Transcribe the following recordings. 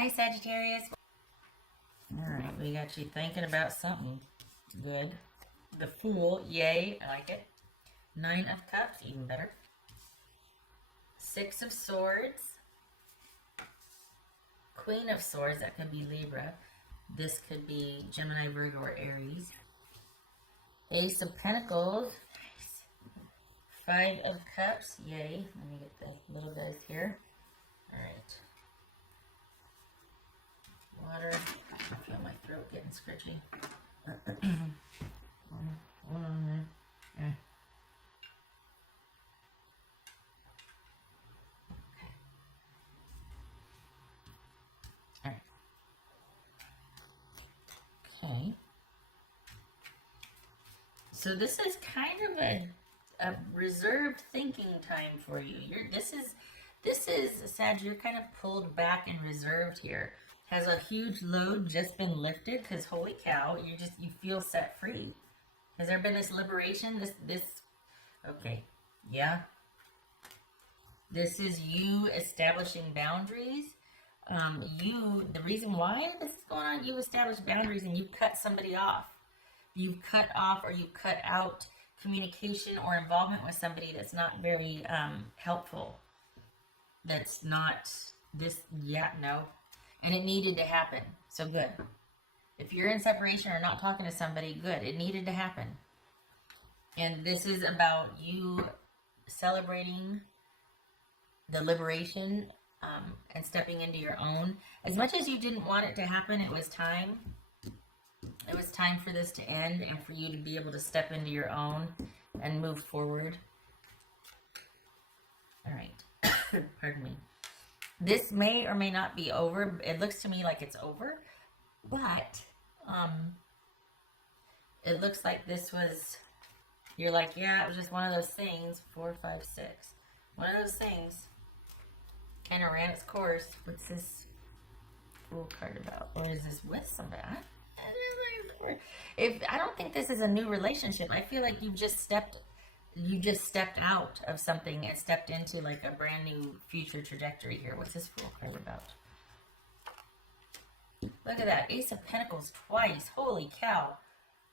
Hi, Sagittarius. Alright, we got you thinking about something good. The Fool, yay, I like it. 9 of Cups, even better. 6 of Swords. Queen of Swords, that could be Libra. This could be Gemini, Virgo, or Aries. Ace of Pentacles. Nice. 5 of Cups, yay. Let me get the little guys here. Alright. Water. I feel my throat getting scratchy. Okay. So this is kind of a reserved thinking time for you. This is Sag, you're kind of pulled back and reserved here. Has a huge load just been lifted? Because holy cow, you feel set free. Has there been this liberation? Okay, yeah. This is you establishing boundaries. The reason why this is going on, you establish boundaries and you cut somebody off. You've cut off or you cut out communication or involvement with somebody that's not very helpful. That's not this, yeah, no. And it needed to happen. So good. If you're in separation or not talking to somebody, good. It needed to happen. And this is about you celebrating the liberation and stepping into your own. As much as you didn't want it to happen, it was time. It was time for this to end and for you to be able to step into your own and move forward. All right. Pardon me. This may or may not be over. It looks to me like it's over, but it looks like this was, you're like, yeah, it was just one of those things. 4, 5, 6. One of those things kind of ran its course. What's this Fool card about? Or is this with somebody? I don't think this is a new relationship. I feel like you just stepped out of something and stepped into like a brand new future trajectory here. What's this Fool card about? Look at that. Ace of Pentacles twice. Holy cow.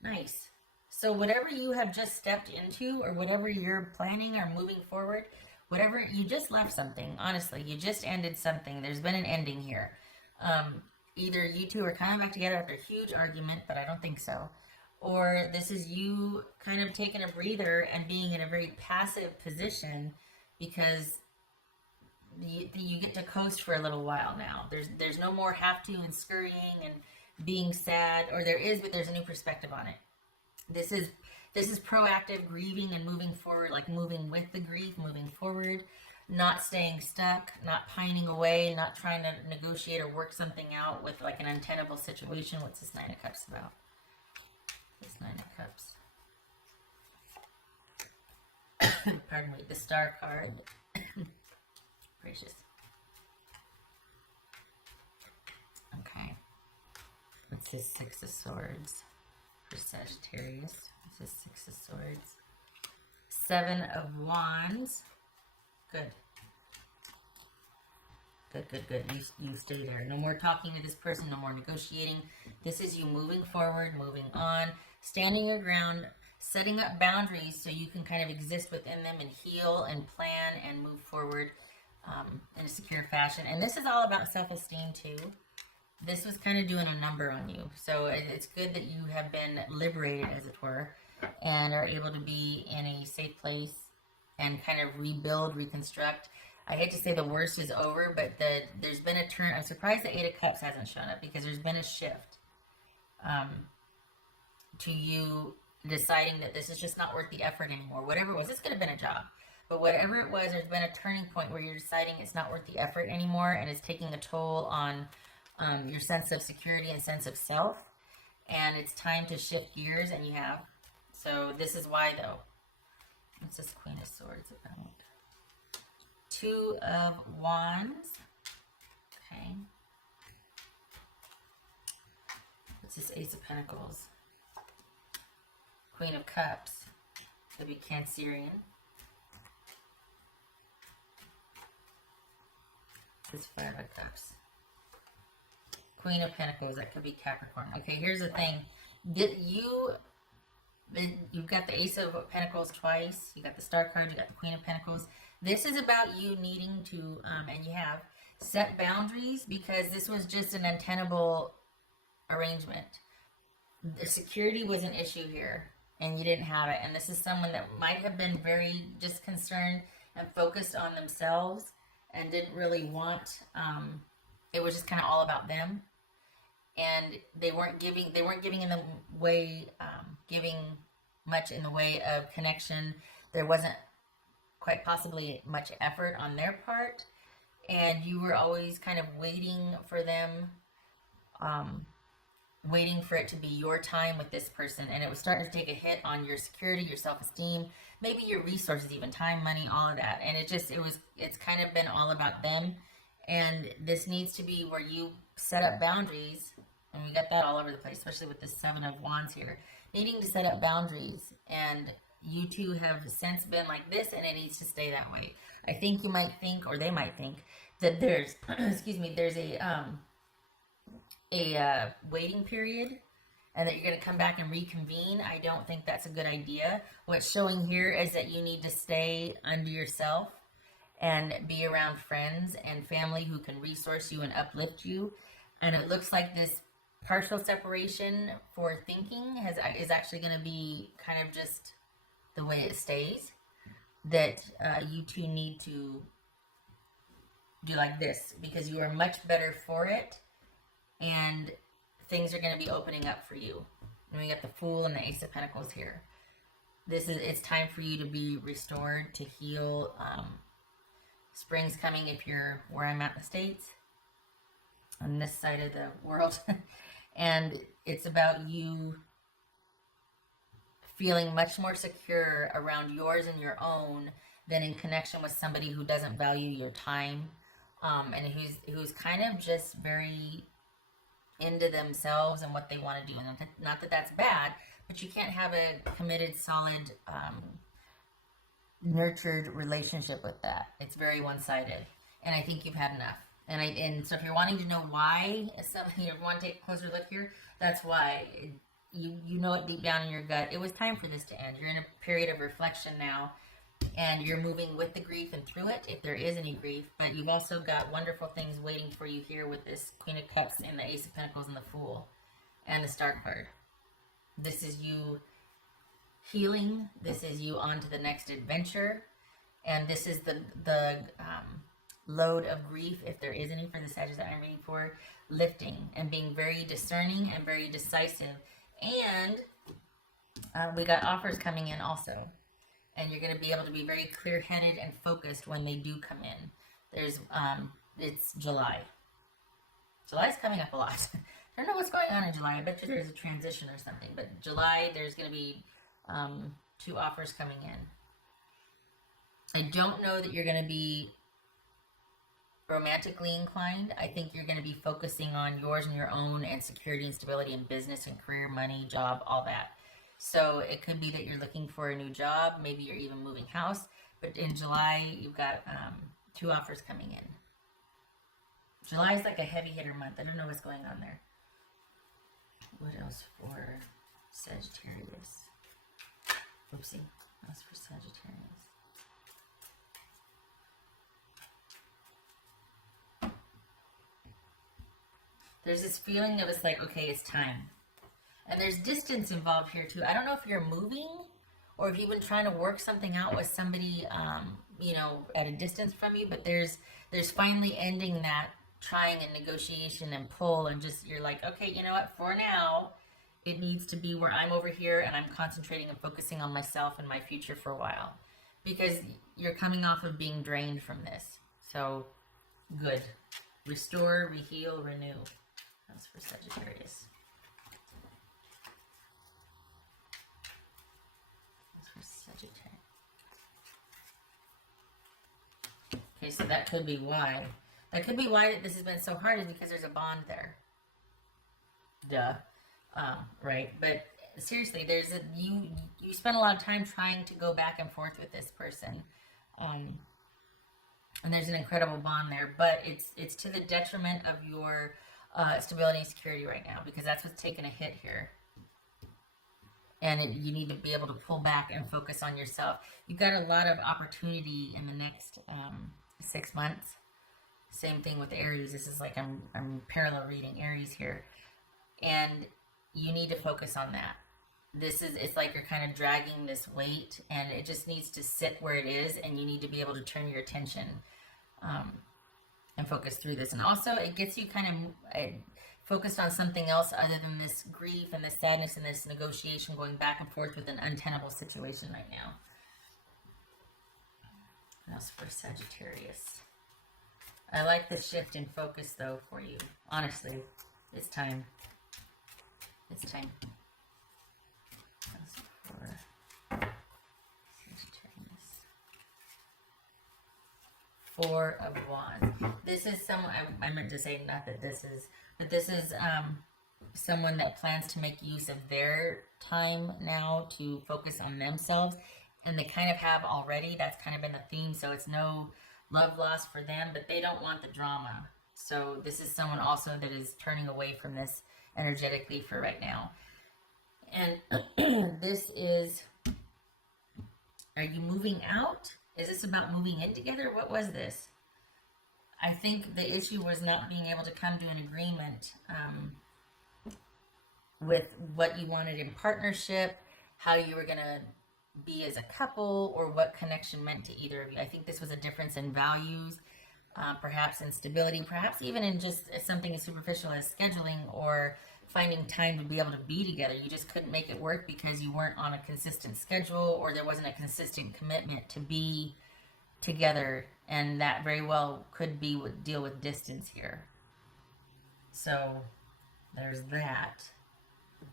Nice. So whatever you have just stepped into or whatever you're planning or moving forward, whatever, you just left something. Honestly, you just ended something. There's been an ending here. Either you two are coming back together after a huge argument, but I don't think so. Or this is you kind of taking a breather and being in a very passive position because you get to coast for a little while now. There's no more have to and scurrying and being sad, or there is, but there's a new perspective on it. This is proactive grieving and moving forward, like moving with the grief, moving forward, not staying stuck, not pining away, not trying to negotiate or work something out with like an untenable situation. What's this 9 of Cups about? This 9 of Cups. Pardon me, the Star card. Gracious. Okay. What's this 6 of Swords for Sagittarius? What's this 6 of Swords? 7 of Wands. Good. Good. You stay there. No more talking to this person. No more negotiating. This is you moving forward, moving on, standing your ground, setting up boundaries so you can kind of exist within them and heal and plan and move forward in a secure fashion. And this is all about self-esteem too. This was kind of doing a number on you. So it's good that you have been liberated, as it were, and are able to be in a safe place and kind of rebuild, reconstruct. I hate to say the worst is over, but there's been a turn. I'm surprised the 8 of Cups hasn't shown up because there's been a shift to you deciding that this is just not worth the effort anymore. Whatever it was, this could have been a job. But whatever it was, there's been a turning point where you're deciding it's not worth the effort anymore and it's taking a toll on your sense of security and sense of self. And it's time to shift gears, and you have. So this is why, though. What's this Queen of Swords about? 2 of Wands. Okay. What's this Ace of Pentacles? Queen of Cups. Could be Cancerian. This 5 of Cups. Queen of Pentacles. That could be Capricorn. Okay, here's the thing. You've got the Ace of Pentacles twice. You got the Star card. You got the Queen of Pentacles. This is about you needing to, and you have, set boundaries, because this was just an untenable arrangement. The security was an issue here, and you didn't have it. And this is someone that might have been very just concerned and focused on themselves and didn't really want, it was just kind of all about them. And they weren't giving in the way, giving much in the way of connection. There wasn't quite possibly much effort on their part. And you were always kind of waiting for them, waiting for it to be your time with this person. And it was starting to take a hit on your security, your self-esteem, maybe your resources, even time, money, all of that. And it's kind of been all about them. And this needs to be where you set up boundaries. And we got that all over the place, especially with the Seven of Wands here. Needing to set up boundaries. And you two have since been like this, and it needs to stay that way. I think you might think, or they might think, that there's, excuse me, there's a waiting period, and that you're going to come back and reconvene. I don't think that's a good idea. What's showing here is that you need to stay under yourself and be around friends and family who can resource you and uplift you. And it looks like this partial separation for thinking is actually going to be kind of just the way it stays. That you two need to do like this, because you are much better for it, and things are going to be opening up for you. And we got the Fool and the Ace of Pentacles here. It's time for you to be restored, to heal. Spring's coming if you're where I'm at in the States, on this side of the world. And it's about you feeling much more secure around yours and your own than in connection with somebody who doesn't value your time, and who's kind of just very into themselves and what they want to do. And not that that's bad, but you can't have a committed, solid, nurtured relationship with that. It's very one-sided, and I think you've had enough. And so if you're wanting to know why, if you want to take a closer look here, that's why. You know it deep down in your gut. It was time for this to end. You're in a period of reflection now, and you're moving with the grief and through it, if there is any grief. But you've also got wonderful things waiting for you here with this Queen of Cups and the Ace of Pentacles and the Fool and the Star card. This is you healing. This is you on to the next adventure. And this is the load of grief, if there is any, for the Sagittarius that I'm reading for, lifting and being very discerning and very decisive. And we got offers coming in also. And you're going to be able to be very clear-headed and focused when they do come in. There's, it's July. July's coming up a lot. I don't know what's going on in July. I bet you there's a transition or something. But July, there's going to be 2 offers coming in. I don't know that you're going to be romantically inclined. I think you're going to be focusing on yours and your own, and security and stability in business and career, money, job, all that. So it could be that you're looking for a new job. Maybe you're even moving house. But in July, you've got 2 offers coming in. July is like a heavy hitter month. I don't know what's going on there. What else for Sagittarius? Oopsie. That's for Sagittarius. There's this feeling that it's like, okay, it's time. And there's distance involved here too. I don't know if you're moving or if you've been trying to work something out with somebody, you know, at a distance from you, but there's finally ending that trying and negotiation and pull, and just, you're like, okay, you know what, for now, it needs to be where I'm over here and I'm concentrating and focusing on myself and my future for a while, because you're coming off of being drained from this. So, good. Restore, reheal, renew. That's for Sagittarius. That's for Sagittarius. Okay, so that could be why. That could be why this has been so hard, is because there's a bond there. Duh. Right? But seriously, you spend a lot of time trying to go back and forth with this person. And there's an incredible bond there, but it's to the detriment of your stability and security right now, because that's what's taking a hit here. And you need to be able to pull back and focus on yourself. You've got a lot of opportunity in the next 6 months. Same thing with Aries. This is like I'm parallel reading Aries here. And you need to focus on that. It's like you're kind of dragging this weight, and it just needs to sit where it is, and you need to be able to turn your attention and focus through this. And also, it gets you kind of focused on something else other than this grief and this sadness and this negotiation going back and forth with an untenable situation right now. What else for Sagittarius? I like the shift in focus, though, for you. Honestly, it's time. It's time. For Sagittarius. Four of Wands. This is someone, I meant to say not that this is, but this is someone that plans to make use of their time now to focus on themselves. And they kind of have already. That's kind of been the theme. So it's no love lost for them, but they don't want the drama. So this is someone also that is turning away from this energetically for right now. And this is, are you moving out? Is this about moving in together? What was this? I think the issue was not being able to come to an agreement with what you wanted in partnership, how you were going to be as a couple, or what connection meant to either of you. I think this was a difference in values, perhaps in stability, perhaps even in just something as superficial as scheduling or finding time to be able to be together. You just couldn't make it work because you weren't on a consistent schedule, or there wasn't a consistent commitment to be together, and that very well could be deal with distance here. So there's that.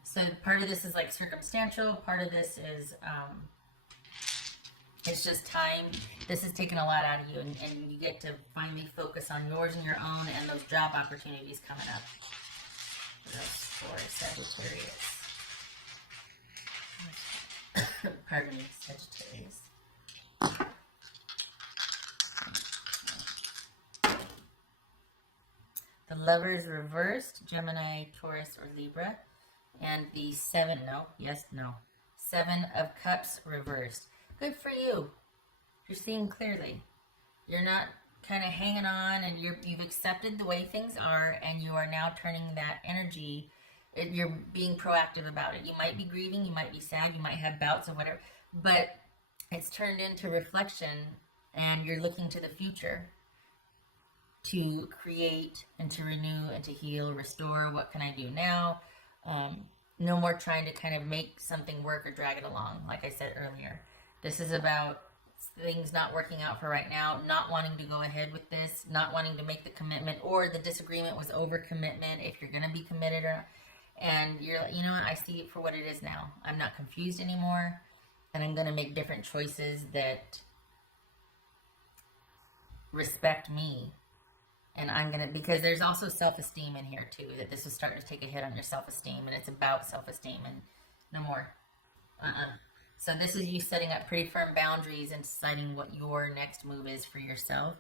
So part of this is like circumstantial, part of this is it's just time. This is taking a lot out of you, and you get to finally focus on yours and your own and those job opportunities coming up. That's for Sagittarius. Pardon me, Sagittarius. The Lovers reversed, Gemini, Taurus, or Libra. And the Seven of Cups reversed. Good for you. You're seeing clearly. You're not kind of hanging on, and you've accepted the way things are, and you are now turning that energy. You're being proactive about it. You might be grieving, you might be sad, you might have bouts or whatever, but it's turned into reflection, and you're looking to the future to create and to renew and to heal, restore. What can I do now? No more trying to kind of make something work or drag it along, like I said earlier. This is about things not working out for right now, not wanting to go ahead with this, not wanting to make the commitment, or the disagreement was over commitment, if you're going to be committed or not. And you're like, you know what, I see it for what it is now. I'm not confused anymore, and I'm going to make different choices that respect me. And I'm going to, because there's also self-esteem in here too, that this is starting to take a hit on your self-esteem, and it's about self-esteem, and no more. So this is you setting up pretty firm boundaries and deciding what your next move is for yourself.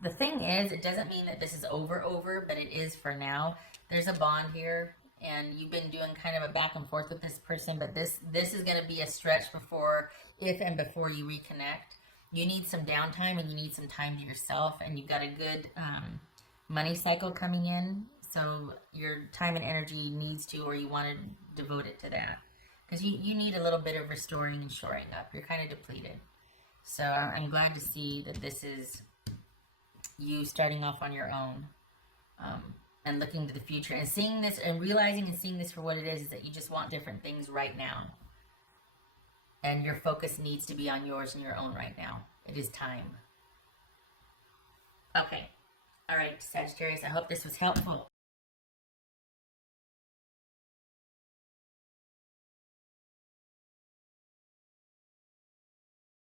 The thing is, it doesn't mean that this is over, but it is for now. There's a bond here, and you've been doing kind of a back and forth with this person, but this is going to be a stretch before you reconnect. You need some downtime, and you need some time to yourself, and you've got a good money cycle coming in, so your time and energy needs to, or you want to devote it to that, because you need a little bit of restoring and shoring up. You're kind of depleted. So I'm glad to see that this is you starting off on your own, and looking to the future, and seeing this, and realizing and seeing this for what it is that you just want different things right now. And your focus needs to be on yours and your own right now. It is time. Okay. All right, Sagittarius, I hope this was helpful.